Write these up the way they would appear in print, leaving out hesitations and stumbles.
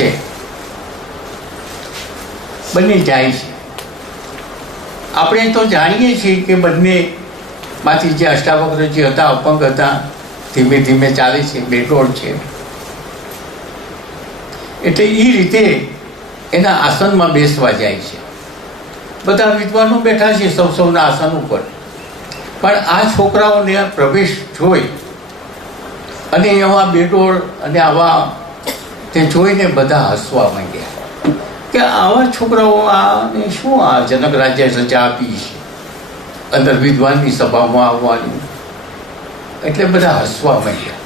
છે, બંને જાય છે. આપણે તો જાણીએ છીએ કે બંનેમાંથી જે અષ્ટાવક્રજી હતા, અપંગ હતા, ધીમે ધીમે ચાલે છે, બેટોળ છે. એટલે એ રીતે એના આસનમાં બેસવા જાય છે. બધા વિદ્વાનો બેઠા છે સૌના આસન ઉપર, પણ આ છોકરાઓને પ્રવેશ જોઈ અને એવા બેટોળ અને આવા તે જોઈને બધા હસવા માંડ્યા કે આવા છોકરાઓ આને શું આ જનક રાજ્ય રજા આપી છે અંદર વિદ્વાનની સભામાં આવવાની. એટલે બધા હસવા માંડ્યા.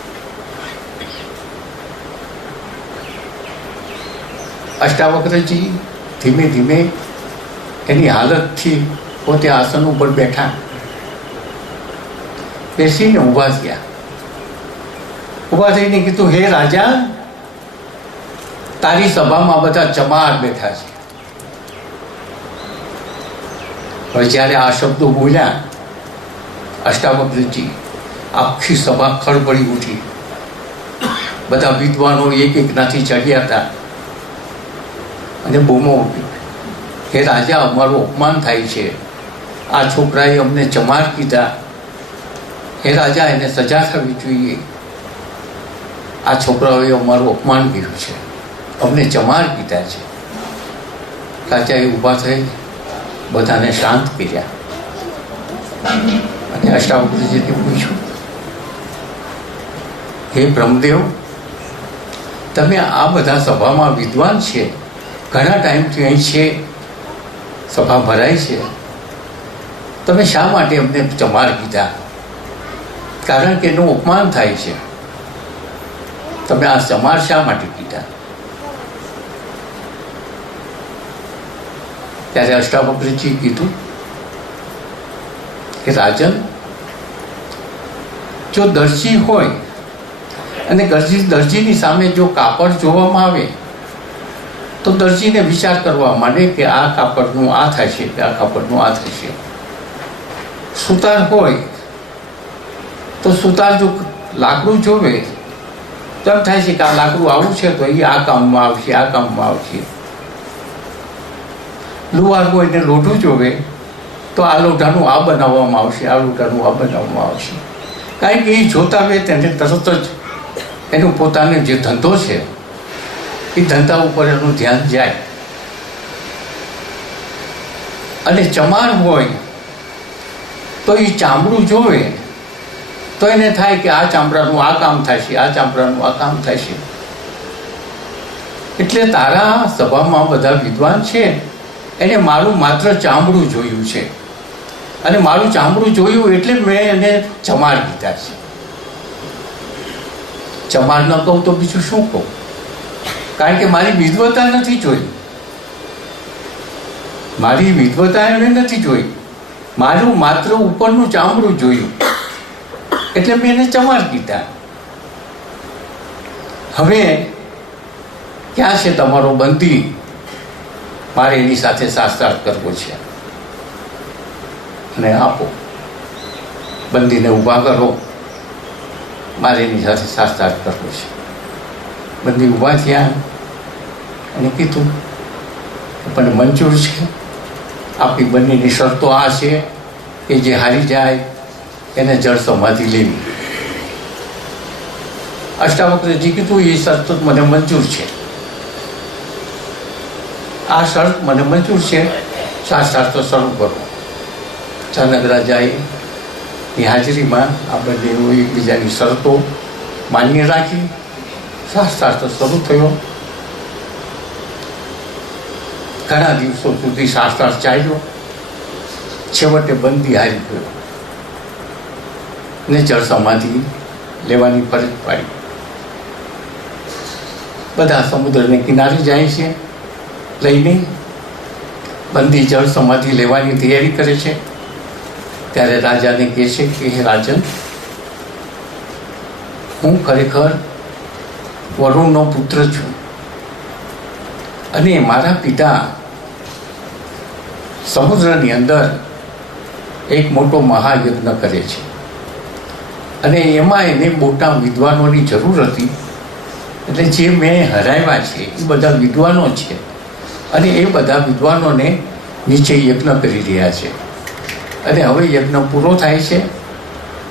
અષ્ટાવક્રજી ધીમે ધીમે એની હાલતથી પોતે આસન ઉપર બેઠા, બેસીને ઊભા થયા. ઊભા થઈને કીધું, હે રાજા, તારી સભામાં બધા ચમાર બેઠા છે. હવે જ્યારે આ શબ્દો બોલ્યા અષ્ટાવક્રજી, આખી સભા ખળભળી ઉઠી. બધા વિદ્વાનો એક નાથી ચડ્યા હતા અને બૂમો ઉઠી, હે રાજા, અમારું અપમાન થાય છે. આ છોકરાએ અમને ચમાર કીધા. હે રાજા, એને સજા થવી જોઈએ. આ છોકરાઓએ અમારું અપમાન કર્યું છે, અમને ચમાર કીધા છે. રાજાએ ઊભા થઈ બધાને શાંત કર્યા અને અષ્ટાવક્રજીને પૂછ્યું, હે બ્રહ્મદેવ, તમે આ બધા સભામાં વિદ્વાન છે, ઘણા ટાઈમથી અહીં છે, સભા ભરાય છે, તમે શા માટે અમને ચમાર કીધા? કારણ કે એનું અપમાન થાય છે. તમે આ ચમાર શા માટે કીધા? ત્યારે અષ્ટાવક્રજીએ કીધું કે રાજન, જો દરજી હોય અને દરજીની સામે જો કાપડ જોવામાં આવે તો દરજીને વિચાર કરવા માંડે કે આ કાપડનું આ થાય છે, આ કાપડનું આ થાય છે. સુતાર હોય તો સુતાર જો લાકડું જોવે તો એમ થાય છે કે આ લાકડું આવું છે તો એ આ કામમાં આવશે, આ કામમાં આવશે. લુહાર હોય ને લોઢું જોવે તો આ લોઢાનું આ બનાવવામાં આવશે, આ લોઢાનું આ બનાવવામાં આવશે. કારણ કે એ જોતા હોય તેને તરત જ એનું પોતાનો જે ધંધો છે એ ધંધા ઉપર એનું ધ્યાન જાય. અને ચમાર હોય તો એ ચામડું જોવે તો એને થાય કે આ ચામડાનું આ કામ થાય છે, આ ચામડાનું આ કામ થાય છે. એટલે તારા સભામાં બધા વિદ્વાન છે એને મારું માત્ર ચામડું જોયું છે અને મારું ચામડું જોયું એટલે મેં એને ચમાર કીધા છે. ચમાર ન કહું તો બીજું શું કહું? કારણ કે મારી વિદ્વતા નથી જોઈ, મારી વિદ્વતા એને નથી જોઈ, મારું માત્ર ઉપરનું ચામડું જોયું એટલે મેં એને ચમાર કીધા. હવે ક્યાં છે તમારો બંદી? મારે એની સાથે શાસ્ત્રાર્થ કરવો છે અને આપો. બંદીને ઊભા કરો, મારે એની સાથે શાસ્ત્રાર્થ કરવો છે. બંદી ઊભા થયા અને કીધું, પણ મંજૂર છે, આપણી બંનેની શરતો આ છે કે જે હારી જાય એને જળ સમાધિ લેવી. અષ્ટાવક્રજી કીધું, એ શરત મને મંજૂર છે, આ શરત મને મંજૂર છે, શાસ્ત્રાર્થ શરૂ કરો. જનક રાજાએ ની હાજરીમાં આ બંને એકબીજાની શરતો માન્ય રાખી શાસ્ત્રાર્થ શરૂ થયો. ઘણા દિવસો સુધી શાસ્ત્રાર્થ ચાલ્યો. છેવટે બંદી હારી ગયો ને જળ સમાધિ લેવાની ફરજ પાડી. બધા સમુદ્રને કિનારે જાય છે લઈને. બંદી જળ સમાધિ લેવાની તૈયારી કરે છે ત્યારે રાજાને કહે છે કે હે રાજન, હું ખરેખર વરુણનો પુત્ર છું અને મારા પિતા સમુદ્રની અંદર એક મોટો મહાયજ્ઞ કરે છે અને એમાં એને મોટા વિદ્વાનોની જરૂર હતી એટલે જે મેં હરાવ્યા છે એ બધા વિદ્વાનો છે, અને એ બધા વિદ્વાનોને નીચે યજ્ઞ કરી રહ્યા છે. અને હવે યજ્ઞ પૂરો થાય છે,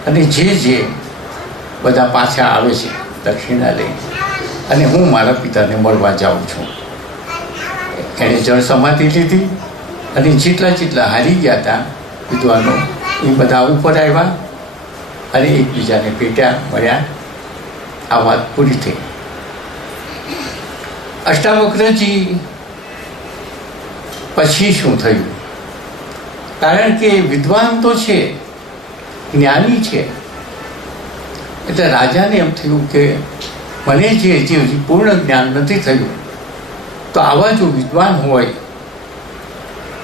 અને જે બધા પાછા આવે છે દક્ષિણા લઈ, અને હું મારા પિતાને મળવા જાઉં છું. એણે જળ સમાધિ લીધી, અને જેટલા હારી ગયા હતા વિદ્વાનો એ બધા ઉપર આવ્યા અને એકબીજાને ભેટ્યા, મળ્યા. આ વાત પૂરી થઈ. અષ્ટાવક્રજી પછી શું થયું? કારણ કે વિદ્વાન તો છે, જ્ઞાની છે, એટલે રાજાને એમ થયું કે મને જે પૂર્ણ જ્ઞાન નથી થયું, તો આવા જો વિદ્વાન હોય,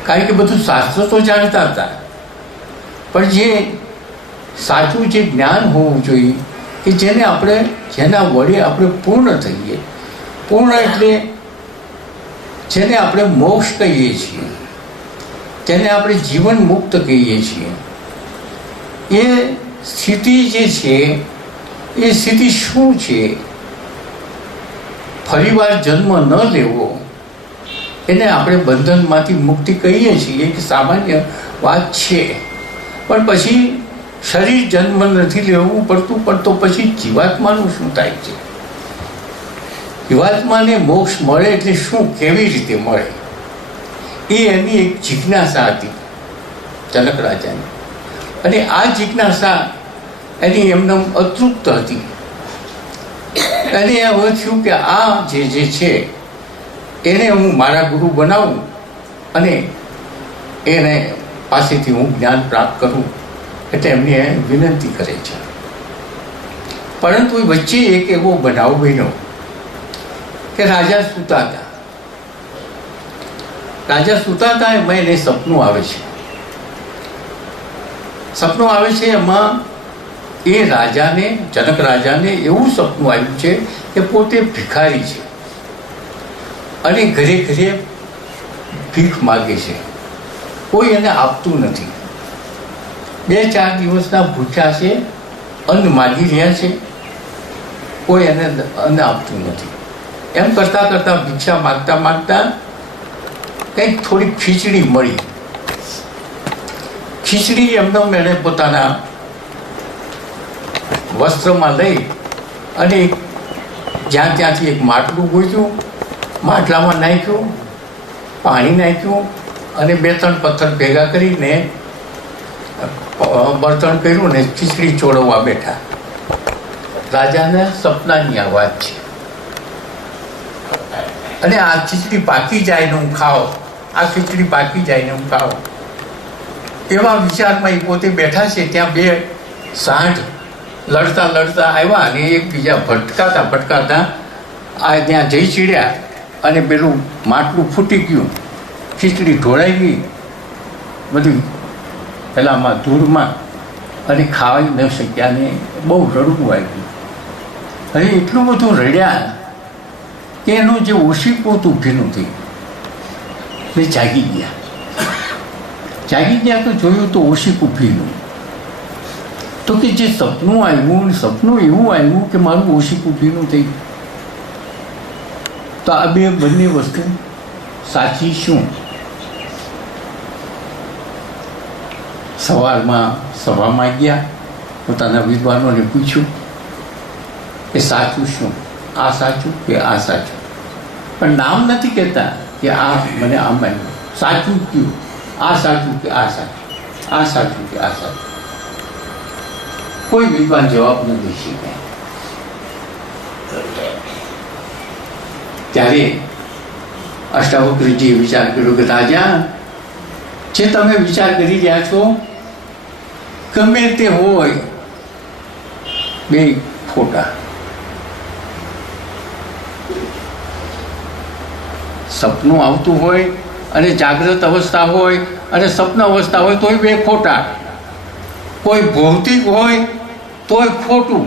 કારણ કે બધું શાસ્ત્ર તો જાણતા હતા, પણ જે સાચું જે જ્ઞાન હોવું જોઈએ કે જેના વડે આપણે પૂર્ણ થઈએ. પૂર્ણ એટલે જેને આપણે મોક્ષ કહીએ છીએ, જેને આપણે જીવન મુક્ત કહીએ છીએ. એ સ્થિતિ જે છે એ સ્થિતિ શું છે? ફરીવાર જન્મ ન લેવો, એને આપણે બંધનમાંથી મુક્તિ કહીએ છીએ, એક સામાન્ય વાત છે. પણ પછી શરીર જન્મ નથી લેવું પડતું, પણ તો પછી જીવાત્માનું શું થાય છે? જીવાત્માને મોક્ષ મળે એટલે શું, કેવી રીતે મળે? એ એની એક જિજ્ઞાસા હતી જનક રાજાની, અને આ જિજ્ઞાસા એની એમને અતૃપ્ત હતી. અને હવે થયું કે આ જે છે એને હું મારા ગુરુ બનાવું અને એને પાસેથી હું જ્ઞાન પ્રાપ્ત કરું, એટલે એમને વિનંતી કરે છે. પરંતુ વચ્ચે એક એવો બનાવ બન્યો કે રાજા સૂતા હતા. એમાં એને સપનું આવે છે. એમાં એ રાજાને, જનક રાજાને એવું સપનું આવ્યું છે કે પોતે ભિખારી છે અને ઘરે ઘરે ભીખ માગે છે, કોઈ એને આપતું નથી. 2-4 દિવસના ભૂખ્યા છે, અન્ન માગી રહ્યા છે, કોઈ એને અન્ન આપતું નથી. એમ કરતા ભિક્ષા માગતા કંઈક થોડીક ખીચડી મળી. ખીચડી એમને પોતાના વસ્ત્રમાં લઈ અને ત્યાંથી એક માટલું ગોચ્યું, માટલામાં નાખ્યું, પાણી નાખ્યું, અને 2-3 પથ્થર ભેગા કરીને બર્તન કર્યું ને ખીચડી ચોળવવા બેઠા. રાજાને સપનાની આ વાત છે, અને આ ખીચડી પાકી જાય ને હું ખાઓ, આ ખીચડી પાકી જાય ને હું ખાઓ, એવા વિચારમાં એ પોતે બેઠા છે. ત્યાં 2 સાંઢ લડતા આવ્યા અને એકબીજા ભટકાતા આ ત્યાં જઈ ચીડ્યા, અને પેલું માટલું ફૂટી ગયું, ખીચડી ઢોળાઈ ગઈ બધી પેલામાં ધૂળમાં, અને ખાવાઈ ન શક્યા, ને બહુ રડવું આવ્યું. હવે એટલું બધું રડ્યા કે એનું જે ઓશીપું હતું ભીનું થયું. એ જાગી ગયા તો જોયું તો ઓશીપું ભીનું. તો કે જે સપનું આવ્યું, સપનું એવું આવ્યું કે મારું ઓશીપું ભીનું થઈ ગયું. તો આ બંને વસ્તુ સાચી શું? સવારમાં સભામાં ગયા, પોતાના વિદ્વાનોને પૂછ્યું કે સાચું શું, આ સાચું કે આ સાચું? પણ નામ નથી કહેતા કે આ મને આમ આવ્યું, સાચું કયું, આ સાચું કે આ સાચું, આ સાચું કે આ સાચું? કોઈ વિદ્વાન જવાબ ન દઈ શકે. ત્યારે અષ્ટાવક્રજીએ વિચાર કર્યો કે રાજા, જે તમે વિચાર કરી રહ્યા છો ગમે તે હોય, 2 ખોટા. સપનું આવતું હોય અને જાગ્રત અવસ્થા હોય અને સ્વપ્ન અવસ્થા હોય તોય 2 ખોટા. કોઈ ભૌતિક હોય તોય ખોટું.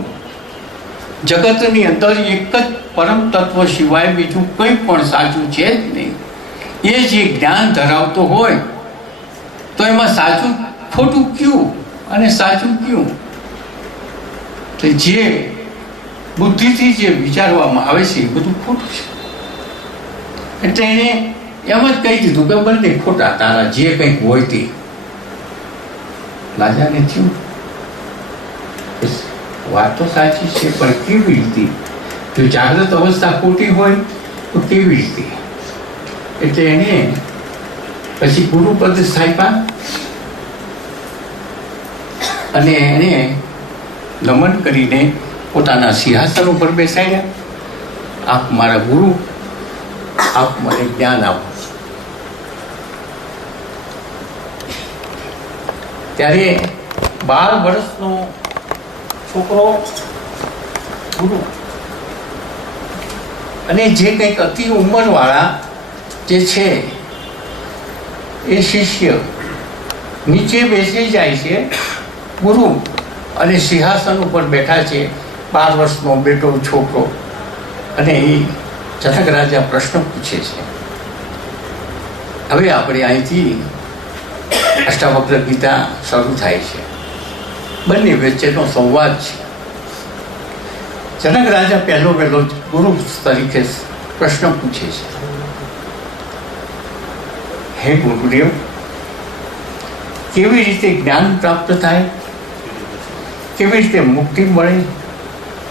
જગતની અંદર એક જ પરમ તત્વ સિવાય બીજું કંઈ પણ સાચું છે જ નહીં. એ જે જ્ઞાન ધરાવતો હોય તો એમાં સાચું ખોટું કયું અને સાચું કયું? તો જે બુદ્ધિથી જે વિચારવામાં આવે છે એ બધું ખોટું છે. એટલે એને એમ જ કહી દીધું કે બંને ખોટા, તારા જે કંઈક હોય તે. રાજાને થયું વાત તો સાચી છે, પણ કેવી રીતે? જો જાગ્રત અવસ્થા ખોટી હોય તો કેવી રીતે? એટલે એને પછી ગુરુપદ સ્થાપ્યા અને એને નમન કરીને પોતાના સિંહાસન ઉપર બેસાડ્યા. આપ મારા ગુરુ, આપ મને જ્ઞાન આપો. ત્યારે 12 વર્ષનો છોકરો ગુરુ અને જે કંઈક અતિ ઉંમરવાળા જે છે એ શિષ્ય નીચે બેસી જાય છે. ગુરુ અને સિંહાસન ઉપર બેઠા છે 12 વર્ષનો બેટો છોકરો. અને એ જનક રાજા પ્રશ્ન પૂછે છે. હવે આપણે અહીંથી અષ્ટાવક્ર ગીતા શરૂ થાય છે. બંને વચ્ચેનો સંવાદ છે. જનક રાજા પહેલો ગુરુ તરીકે પ્રશ્ન પૂછે છે. હે ગુરુદેવ, કેવી રીતે જ્ઞાન પ્રાપ્ત થાય, કેવી રીતે મુક્તિ મળે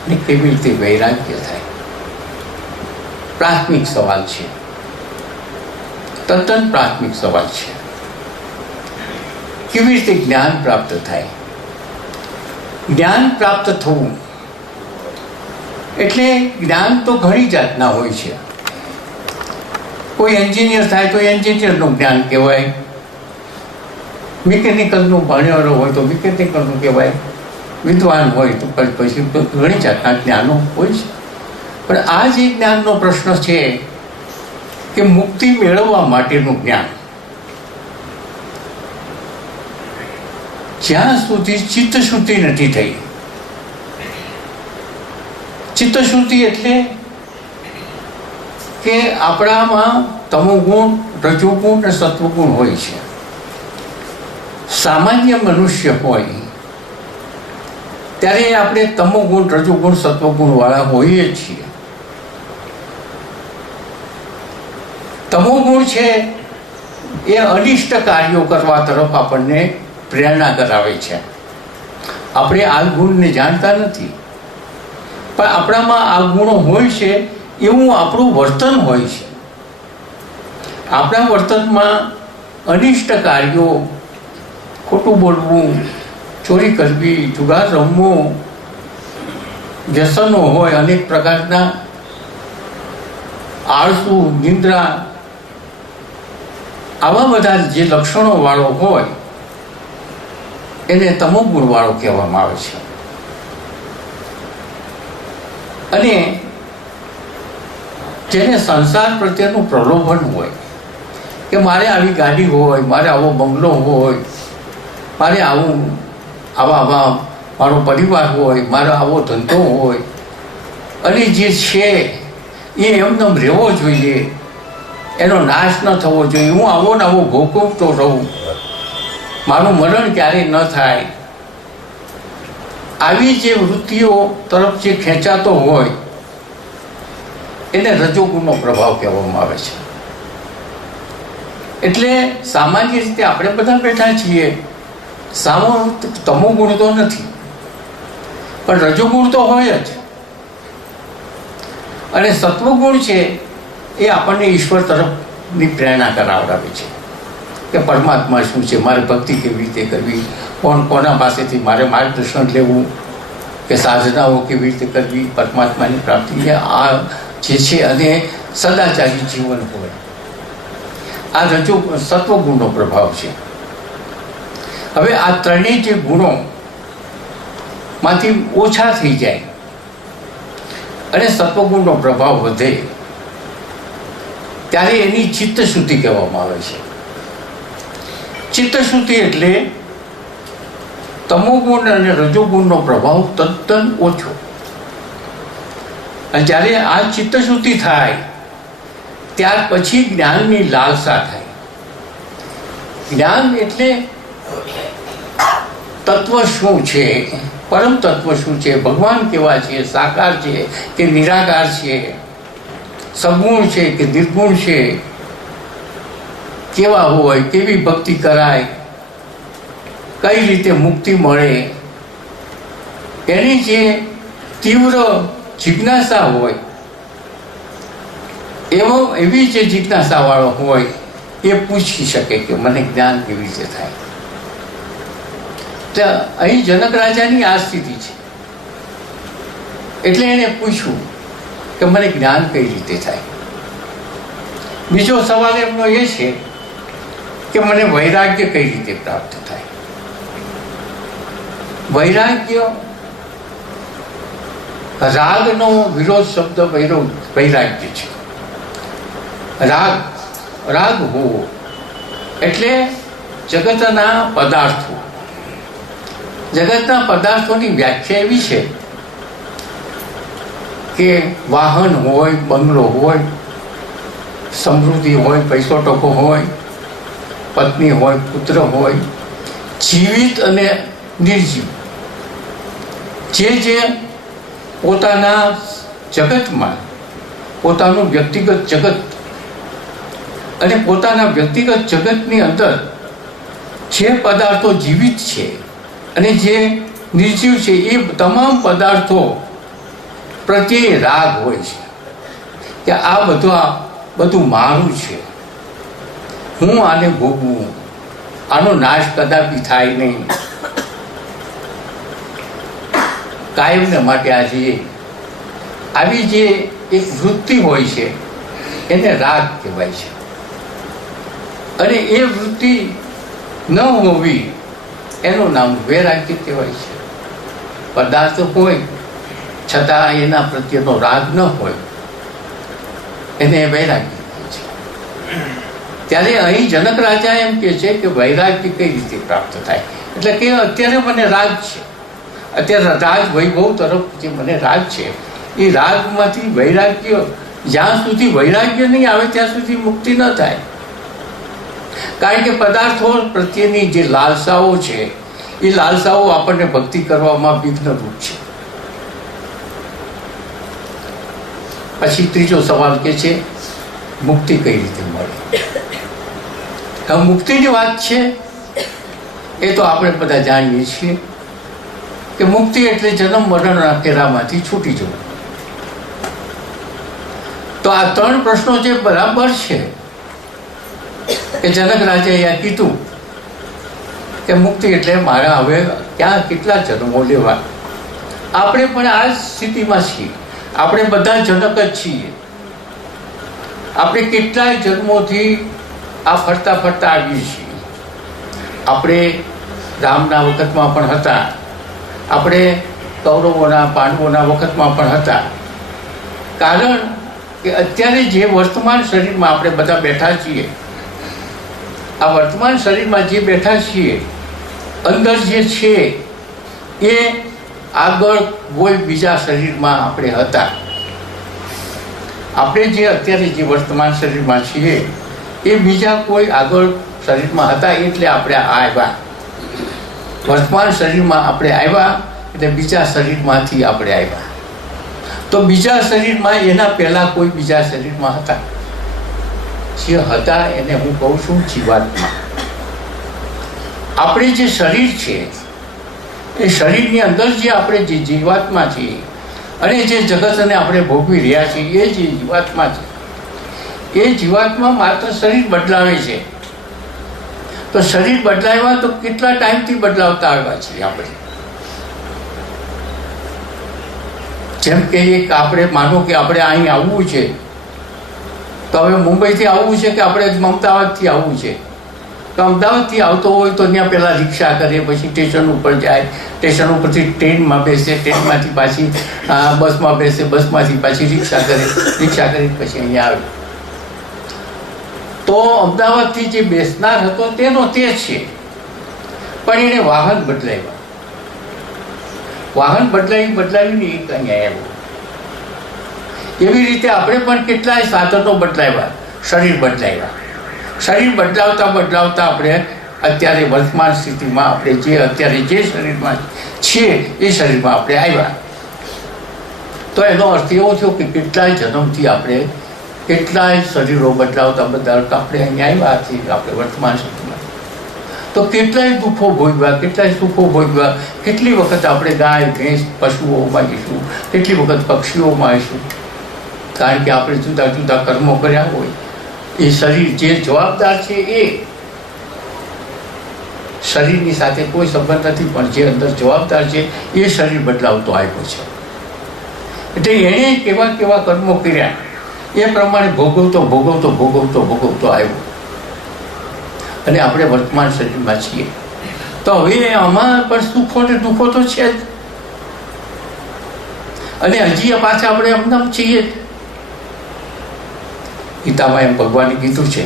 અને કેવી રીતે વૈરાગ્ય થાય? પ્રાથમિક સવાલ છે, તદ્દન પ્રાથમિક સવાલ છે. કેવી રીતે જ્ઞાન પ્રાપ્ત થાય? જ્ઞાન પ્રાપ્ત થવું એટલે જ્ઞાન તો ઘણી જાતના હોય છે. કોઈ એન્જિનિયર થાય તો એન્જિનિયરનું જ્ઞાન કહેવાય, મિકેનિકલનું ભણેલો હોય તો મિકેનિકલનું કહેવાય, વિદ્વાન હોય તો પછી ઘણી જાતના જ્ઞાનો હોય છે. પણ આ જે જ્ઞાનનો પ્રશ્ન છે કે મુક્તિ મેળવવા માટેનું જ્ઞાન, જ્યાં સુધી ચિત્તશુદ્ધિ નથી થઈ. ચિત્તશુદ્ધિ એટલે કે આપણામાં તમોગુણ, રજોગુણ અને સત્વગુણ હોય છે. સામાન્ય મનુષ્ય હોય ત્યારે આપણે તમોગુણ, રજોગુણ, સત્વગુણ વાળા હોઈએ છીએ. તમોગુણ છે એ અનિષ્ટ કાર્યો કરવા તરફ આપણને પ્રેરણા કરાવે છે. આપણે આ ગુણને જાણતા નથી, પણ આપણામાં આ ગુણો હોય છે એવું આપણું વર્તન હોય છે. આપણા વર્તનમાં અનિષ્ટ કાર્યો, ખોટું બોલવું, ચોરી કરવી, જુગાર રમવો, વ્યસનો હોય, અનેક પ્રકારના આળસુ, નિંદ્રા, આવા બધા જે લક્ષણો વાળો હોય એને તમોગુણ વાળો કહેવામાં આવે છે. અને જેને સંસાર પ્રત્યેનું પ્રલોભન હોય કે મારે આવી ગાડી હોય, મારે આવો બંગલો હોય, મારે આવા મારો પરિવાર હોય, મારો આવો ધંધો હોય, અને જે છે એ એમને રહેવો જોઈએ, એનો નાશ ન થવો જોઈએ, હું આવો ને આવો ભોગવતો રહું, મારું મરણ ક્યારેય ન થાય, આવી જે વૃત્તિઓ તરફ જે ખેંચાતો હોય એને રજોગુણનો પ્રભાવ કહેવામાં આવે છે. એટલે સામાન્ય રીતે આપણે બધા બેઠા છીએ, સામો તમોગુણ તો નથી, પણ રજોગુણ તો હોય જ. અને સત્વગુણ છે એ આપણને ઈશ્વર તરફની પ્રેરણા કરાવડાવે છે કે પરમાત્મા શું છે, મારે ભક્તિ કેવી રીતે કરવી, કોના પાસેથી મારે માર્ગદર્શન લેવું, કે સાધનાઓ કેવી રીતે કરવી, પરમાત્માની પ્રાપ્તિ, આ જે છે. અને સદાચારી જીવન હોય, આ સત્વગુણનો પ્રભાવ છે. હવે આ ત્રણેય જે ગુણો માંથી ઓછા થઈ જાય અને સત્વગુણનો પ્રભાવ વધે ત્યારે એની ચિત્તશુદ્ધિ કહેવામાં આવે છે. ચિત્તશુદ્ધિ એટલે તમોગુણ અને રજોગુણનો પ્રભાવ તદ્દન ઓછો. અને જ્યારે આ ચિત્તશુદ્ધિ થાય ત્યાર પછી જ્ઞાનની લાલસા થાય. જ્ઞાન એટલે તત્વ શું છે પરમ તત્વ શું છે, ભગવાન કેવા છે, સાકાર છે કે નિરાકાર છે, સગુણ છે કે નિર્ગુણ છે, કેવા હોય, કેવી ભક્તિ કરાય, કઈ રીતે મુક્તિ મળે, એની જે તીવ્ર જિજ્ઞાસા હોય, એવી જે જિજ્ઞાસાવાળો હોય એ પૂછી શકે કે મને જ્ઞાન કેવી રીતે થાય. તો અહીં જનક રાજાની આ સ્થિતિ છે. એટલે એને પૂછ્યું કે મને જ્ઞાન કઈ રીતે થાય. બીજો સવાલ એમનો એ છે કે મને વૈરાગ્ય કઈ રીતે પ્રાપ્ત થાય. વૈરાગ્ય, રાગનો વિરોધ શબ્દ વૈરાગ્ય છે. રાગ હોવો એટલે જગતના પદાર્થો. જગતના પદાર્થોની વ્યાખ્યા એવી છે કે વાહન હોય, બંગલો હોય, સમૃદ્ધિ હોય, પૈસો ટકો હોય, પત્ની હોય, પુત્ર હોય, જીવિત અને નિર્જીવ, જે પોતાના જગતમાં, પોતાનું વ્યક્તિગત જગત અને પોતાના વ્યક્તિગત જગતની અંદર જે પદાર્થો જીવિત છે અને જે નિર્જીવ છે એ તમામ પદાર્થો પ્રત્યે રાગ હોય છે કે આ બધું મારું છે, હું આને ભોગવું, આનો નાશ કદાપી થાય નહીં, કાયમને માટે આવી જે એક વૃત્તિ હોય છે એને રાગ કહેવાય છે. અને એ વૃત્તિ ન હોવી એનું નામ વૈરાગ્ય કહેવાય છે. પદાર્થ હોય છતાં એના પ્રત્યેનો રાગ ન હોય એને વૈરાગ્ય કહે છે. ત્યારે અહીં જનક રાજા એમ કહે છે કે વૈરાગ્ય કઈ રીતે પ્રાપ્ત થાય. એટલે કે અત્યારે મને રાગ છે, અત્યારે રાજ વૈભવ તરફ જે મને રાગ છે એ રાગમાંથી વૈરાગ્ય, જ્યાં સુધી વૈરાગ્ય નહીં આવે ત્યાં સુધી મુક્તિ ન થાય. કારણ કે પદાર્થો પ્રત્યેની જે લાલસાઓ છે એ લાલસાઓ આપણને ભક્તિ કરવામાં વિઘ્નરૂપ છે. પછી ત્રીજો સવાલ કે છે મુક્તિ કઈ રીતે મળે. હવે મુક્તિની વાત છે એ તો આપણે બધા જાણીએ છીએ કે મુક્તિ એટલે જન્મ મરણના ફેરામાંથી છૂટી જવું. તો આ ત્રણ પ્રશ્નો જે બરાબર છે કે જનક રાજાએ આ કીધું કે મુક્તિ એટલે મારા હવે ક્યાં કેટલા જન્મો લેવા. આપણે પણ આ સ્થિતિમાં છીએ, આપણે બધા જનક જ છીએ. આપણે કેટલાય જન્મોથી આ ફરતા આવીએ છીએ. આપણે રામના વખતમાં પણ હતા, આપણે કૌરવોના પાંડવોના વખતમાં પણ હતા. કારણ કે અત્યારે જે વર્તમાન શરીરમાં આપણે બધા બેઠા છીએ, આ વર્તમાન શરીરમાં જે બેઠા છીએ, અંદર જે છે એ આગળ કોઈ બીજા શરીરમાં આપણે હતા. આપણે જે અત્યારે જે વર્તમાન શરીરમાં છીએ એ બીજા કોઈ આગળ શરીરમાં હતા એટલે આપણે આવ્યા. વર્તમાન શરીરમાં આપણે આવ્યા એટલે બીજા શરીરમાંથી આપણે આવ્યા. તો બીજા શરીરમાં એના પહેલા કોઈ બીજા શરીરમાં હતા. જે હતા એને હું કહું છું જીવાત્મા. આપણે જે શરીર છે એ શરીરની અંદર જે આપણે જે જીવાત્મા છીએ અને જે જગતને આપણે ભોગવી રહ્યા છીએ એ જે જીવાત્મા છે, એ જીવાત્મા માત્ર શરીર બદલાવે છે. તો શરીર બદલાવ્યા તો કેટલા ટાઈમથી બદલાવતા આવ્યા છીએ આપણે. જેમ કે એક આપણે માનો કે આપણે અહીં આવવું છે, તો હવે મુંબઈથી આવવું છે કે આપણે અમદાવાદથી આવવું છે. તો અમદાવાદથી આવતો હોય તો ત્યાં પહેલાં રિક્ષા કરે, પછી સ્ટેશન ઉપર જાય, સ્ટેશન ઉપરથી ટ્રેનમાં બેસે, ટ્રેનમાંથી પાછી બસમાં બેસે, બસમાંથી પાછી રિક્ષા કરે, રિક્ષા કરી પછી અહીંયા આવે. તો અમદાવાદથી જે બેસનાર હતો તેનો તે છે, પણ એને વાહન બદલાવ્યા. વાહન બદલાવીને એ અહીંયા આવ્યો. એવી રીતે આપણે પણ કેટલાય સાધનો બદલાવ્યા, શરીર બદલાવ્યા. શરીર બદલાવતા આપણે અત્યારે વર્તમાન સ્થિતિમાં આપણે અત્યારે જે શરીરમાં છીએ એ શરીરમાં આપણે આવ્યા. તો એનો અર્થ એવો થયો કે કેટલાય જન્મથી આપણે કેટલાય શરીરો બદલાવતા બદલાવતા આપણે અહીંયા આવ્યા છીએ આપણે વર્તમાન સ્થિતિમાં. તો કેટલાય દુઃખો ભોગવ્યા, કેટલાય સુખો ભોગવ્યા. કેટલી વખત આપણે ગાય ભેંસ પશુઓમાં આવીશું, કેટલી વખત પક્ષીઓમાં આવીશું, કારણ કે આપણે જુદા જુદા કર્મો કર્યા હોય. એ શરીર જે જવાબદાર છે એ શરીરની સાથે કોઈ સંબંધ નથી, પણ જે અંદર જવાબદાર છે એ શરીર બદલાવતો આવ્યો છે. એટલે એણે કેવા કેવા કર્મો કર્યા એ પ્રમાણે ભોગવતો આવ્યો અને આપણે વર્તમાન શરીરમાં છીએ. તો હવે આમાં પણ સુખો ને દુઃખો તો છે જ, અને હજી પાછા આપણે અમનામ છીએ. ગીતામાં એમ ભગવાને કીધું છે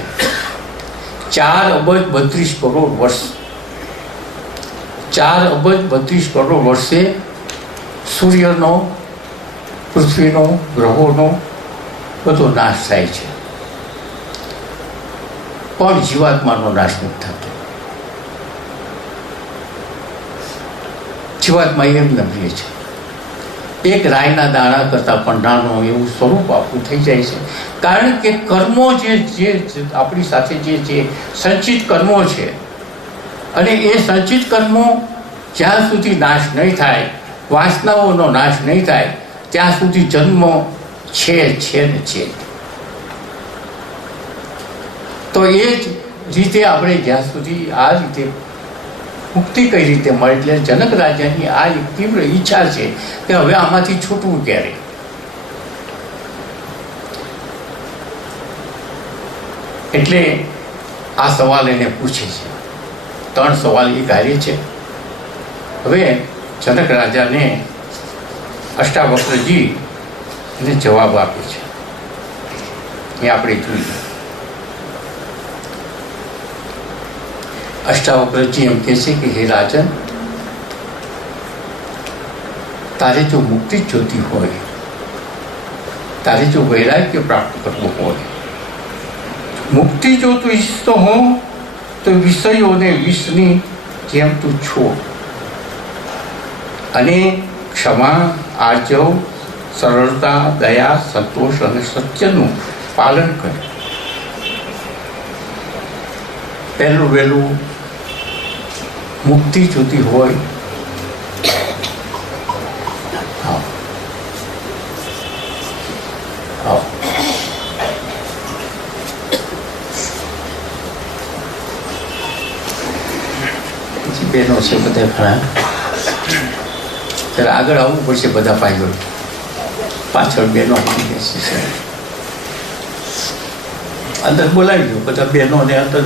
4 અબજ 32 કરોડ વર્ષ, 4 અબજ 32 કરોડ વર્ષે સૂર્યનો, પૃથ્વીનો, ગ્રહોનો બધો નાશ થાય છે, પણ જીવાત્માનો નાશ નથી થતો. જીવાત્મા એમ નબળી છે, એક રાયના દાણા કરતાં પણ નાનો એવું સ્વરૂપ આપણું થઈ જાય છે. કારણ કે કર્મો જે આપણી સાથે જે સંચિત કર્મો છે, અને એ સંચિત કર્મો જ્યાં સુધી નાશ નહીં થાય, વાસનાઓનો નાશ નહીં થાય, ત્યાં સુધી જન્મ છે ને છે. તો એ જ રીતે આપણે જ્યાં સુધી આ રીતે મુક્તિ કઈ રીતે મળે, એટલે જનક રાજાની આ એક તીવ્ર ઈચ્છા છે કે હવે આમાંથી છૂટવું ક્યારે. એટલે આ સવાલ એને પૂછે છે. 3 સવાલ એ કાર્ય છે. હવે જનક રાજાને અષ્ટાવક્રજી એને જવાબ આપે છે, એ આપણે જોઈએ. અષ્ટાવક્રજી એમ કહે છે કે હે રાજન, તારે જો મુક્તિ જોતી હોય, તારે જો વૈરાગ્ય પ્રાપ્ત કરવું હોય, મુક્તિ જો તું ઈચ્છતો હો તો વિષયોને વિષની જેમ તું છોડ અને ક્ષમા, આર્જવ, સરળતા, દયા, સંતોષ અને સત્યનું પાલન કર. પહેલું વહેલું મુક્તિ જોતી હોય, પછી બહેનો છે બધા ઘણા, ત્યારે આગળ આવવું પડશે બધા ભાઈઓ, પાછળ બહેનો બેસી છે. અંદર બોલાવી દો બધા બહેનોને અંદર.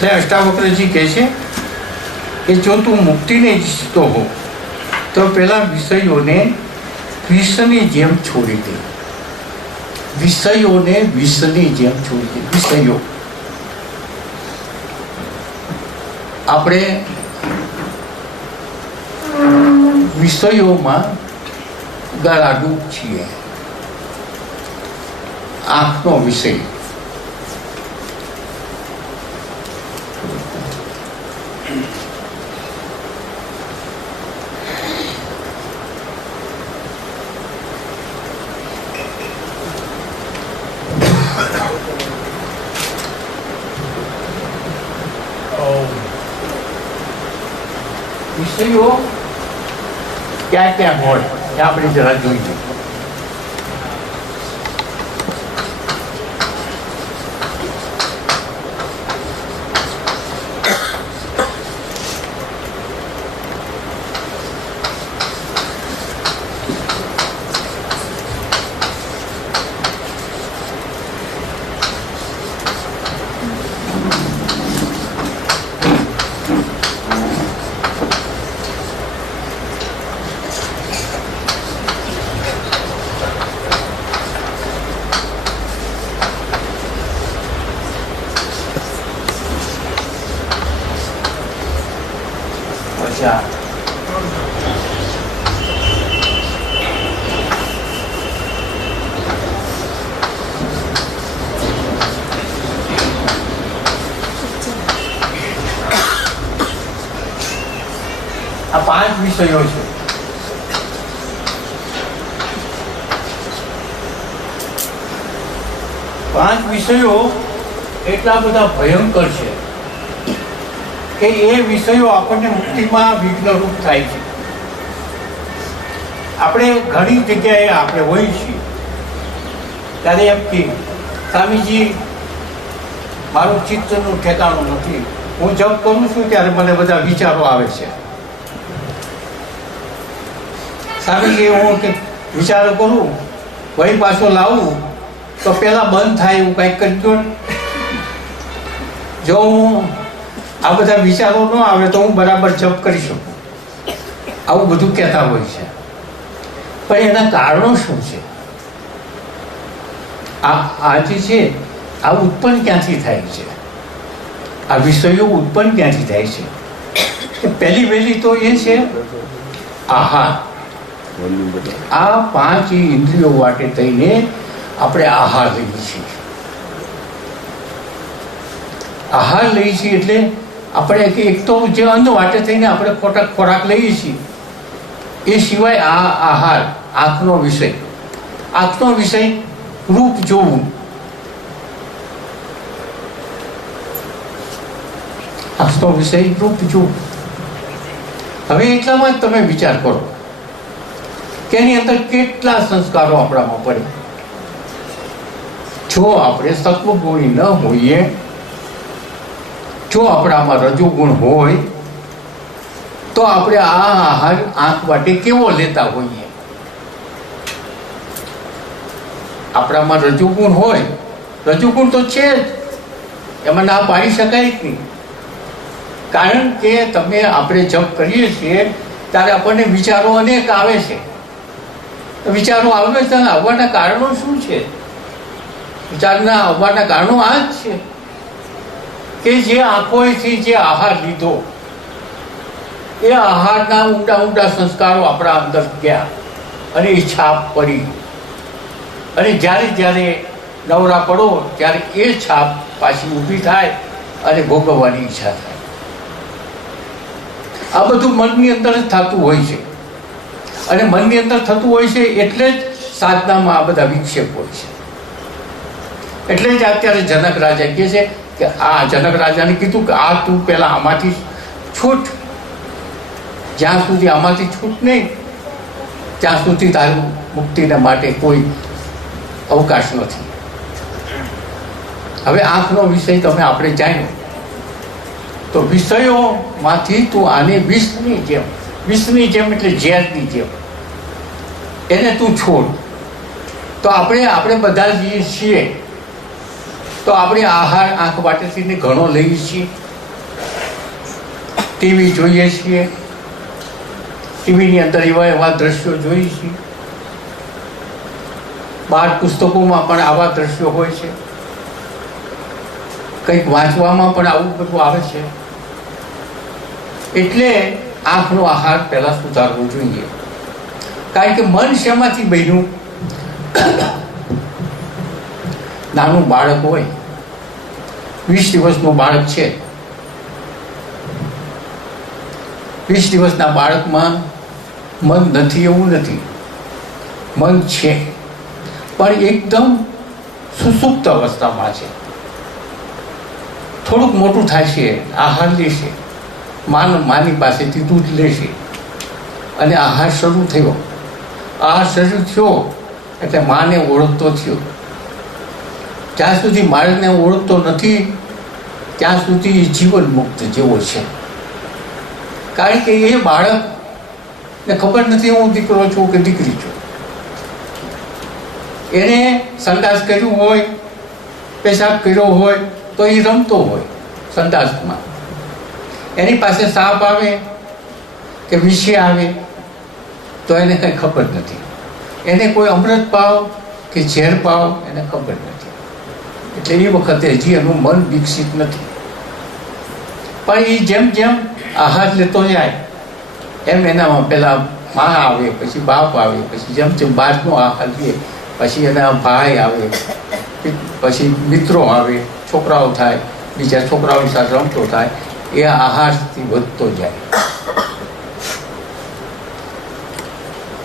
એટલે અષ્ટાવક્રજી કહે છે કે જો તું મુક્તિને ઈચ્છતો હો તો પેલા વિષયોને વિષની જેમ છોડી દે. વિષયોને વિષની જેમ છોડી દે. વિષયો આપણે વિષયોમાં ગળાડૂબ છીએ. આંખનો વિષય, વિષયો ક્યાં ક્યાં હોય એ આપણે જરા જોઈએ. આ 5 વિષયો છે. પાંચ વિષયો એટલા બધા ભયંકર છે કે એ વિષયો આપણને મુક્તિમાં વિઘ્નરૂપ થાય છે. આપણે ઘણી જગ્યાએ આપણે હોઈએ છીએ ત્યારે એમ કે સ્વામીજી મારું ચિત્તનું ઠેકાણું નથી, હું જપ કરું છું ત્યારે મને બધા વિચારો આવે છે. સ્વામીજી હું વિચારો કરું વળી પાછો લાવું તો પેલા બંધ થાય એવું કંઈક કરજો. જો હું આ બધા વિચારો ન આવે તો હું બરાબર જપ કરી શકું, આવું બધું કહેતા હોય છે. પણ એના કારણો શું છે? આ જે છે આ ઉત્પન્ન ક્યાંથી થાય છે? આ વિષયો ઉત્પન્ન ક્યાંથી થાય છે? પહેલી વહેલી તો એ છે આહાર. આ 5 ઇન્દ્રિયો વાટે થઈને આપણે આહાર લઈએ છીએ. આહાર લઈએ છીએ એટલે આપણે એક તો જે અન્ન વાટે થઈને આપણે ખોરાક લઈએ છીએ, એ સિવાય આ આહાર આંખનો વિષય. આંખનો વિષય રૂપ જોવું. આંખનો વિષય રૂપ જોવું. હવે એટલામાં જ તમે વિચાર કરો કે એની અંદર કેટલા સંસ્કારો આપણામાં પડે. જો આપણે સત્વગુણી ન હોઈએ, જો આપણામાં રજોગુણ હોય તો આપણે આ આહાર આંખ વાટે કેવો લેતા હોઈએ. આપણામાં રજોગુણ હોય, રજોગુણ તો છે જ, એમાં ના પાડી શકાય જ નહીં. કારણ કે આપણે જપ કરીએ છીએ ત્યારે આપણને વિચારો અનેક આવે છે. વિચારો આવે છે, આવવાના કારણો શું છે? વિચારના આવવાના કારણો આ જ છે કે જે આંખોથી જે આહાર લીધો એ આહારના ઊંડા ઊંડા સંસ્કારો આપણા અંદર ગયા અને એ છાપ પડી. અને જ્યારે નવરા પડો ત્યારે એ છાપ પાછી ઊભી થાય અને ભોગવવાની ઈચ્છા થાય. આ બધું મનની અંદર જ થતું હોય છે. અને મનની અંદર થતું હોય છે એટલે જ સાધનામાં આ બધા વિક્ષેપ હોય છે. એટલે જ અત્યારે જનક રાજા કહે છે કે આ જનક રાજાને કીધું કે આ તું પહેલા આમાંથી છૂટ, જ્યાં સુધી આમાંથી છૂટ નહીં ત્યાં સુધી તારું મુક્તિને માટે કોઈ અવકાશ નથી. હવે આંખનો વિષય તમે આપણે જાણ્યો તો વિષયોમાંથી તું આને વિષની જેમ એટલે ઝેરની જેમ એને તું છોડ. તો આપણે બધા જ છીએ તો આપણે આહાર આંખ વાટેથી ઘણો લઈએ છીએ. ટીવી જોઈએ છીએ, ટીવીની અંદર એવા દ્રશ્યો જોઈએ છીએ. બહાર પુસ્તકોમાં પણ આવા દ્રશ્યો હોય છે, કંઈક વાંચવામાં પણ આવું બધું આવે છે. એટલે આંખનો આહાર પહેલા સુધારવો જોઈએ. કારણ કે મન શેમાંથી બન્યું? નાનું બાળક હોય, 20 દિવસનું બાળક છે, 20 દિવસના બાળકમાં મન નથી એવું નથી, મન છે પણ એકદમ સુસુપ્ત અવસ્થામાં છે. થોડુંક મોટું થાય છે, આહાર લેશે, માની પાસેથી દૂધ લેશે અને આહાર શરૂ થયો. આહાર શરૂ થયો એટલે માને ઓળખતો થયો. જ્યાં સુધી બાળકને ઓળખતો નથી ત્યાં સુધી જીવન મુક્ત જેવો છે. કારણ કે એ બાળકને ખબર નથી હું દીકરો છું કે દીકરી છું. એને સંડાસ કર્યું હોય, પેશાબ કર્યો હોય તો એ રમતો હોય સંડાસમાં. એની પાસે સાપ આવે કે વિષય આવે તો એને કંઈ ખબર નથી. એને કોઈ અમૃત પાવ કે ઝેર પાવ એને ખબર નથી. એટલે એ વખતે હજી એનું મન વિકસિત નથી. પણ એ જેમ જેમ આહાર લેતો જાય એમ એનામાં પેલા મા આવે, પછી બાપ આવે, પછી જેમ જેમ બહારનો આહાર લે પછી એના ભાઈ આવે, પછી મિત્રો આવે, છોકરાઓ થાય, બીજા છોકરાઓની સાથે રમતો થાય. એ આહારથી વધતો જાય.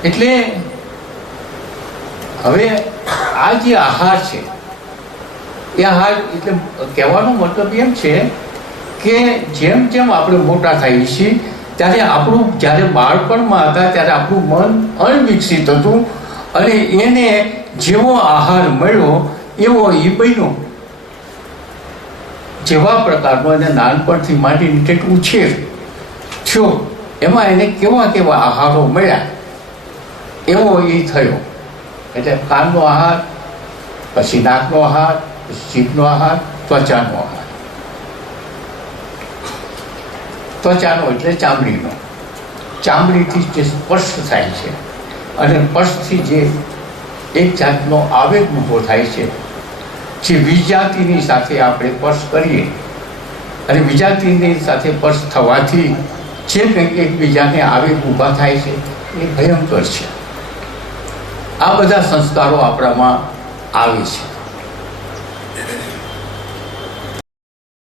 એટલે હવે આ જે આહાર છે એ આહાર એટલે કહેવાનો મતલબ એમ છે કે જેમ જેમ આપણે મોટા થઈએ છીએ ત્યારે આપણું, જ્યારે બાળપણમાં હતા ત્યારે આપણું મન અણવિકસિત હતું અને એને જેવો આહાર મળ્યો એવો એ બન્યો. જેવા પ્રકારનો એને નાનપણથી માંડીને ઠેઠ ઉછેર થયો એમાં એને કેવા કેવા આહારો મળ્યા એવો એ થયો. એટલે કાનનો આહાર, પછી નાકનો આહાર, પછી જીભનો આહાર, ત્વચાનો આહાર. ત્વચાનો એટલે ચામડીનો. ચામડીથી જે સ્પર્શ થાય છે અને સ્પર્શથી જે એક જાતનો આવેગ ઊભો થાય છે, જે વિજાતિની સાથે આપણે સ્પર્શ કરીએ અને વિજાતિની સાથે સ્પર્શ થવાથી જે કંઈક એકબીજાને આવેગ ઊભા થાય છે એ ભયંકર છે. આ બધા સંસ્કારો આપણામાં આવે છે.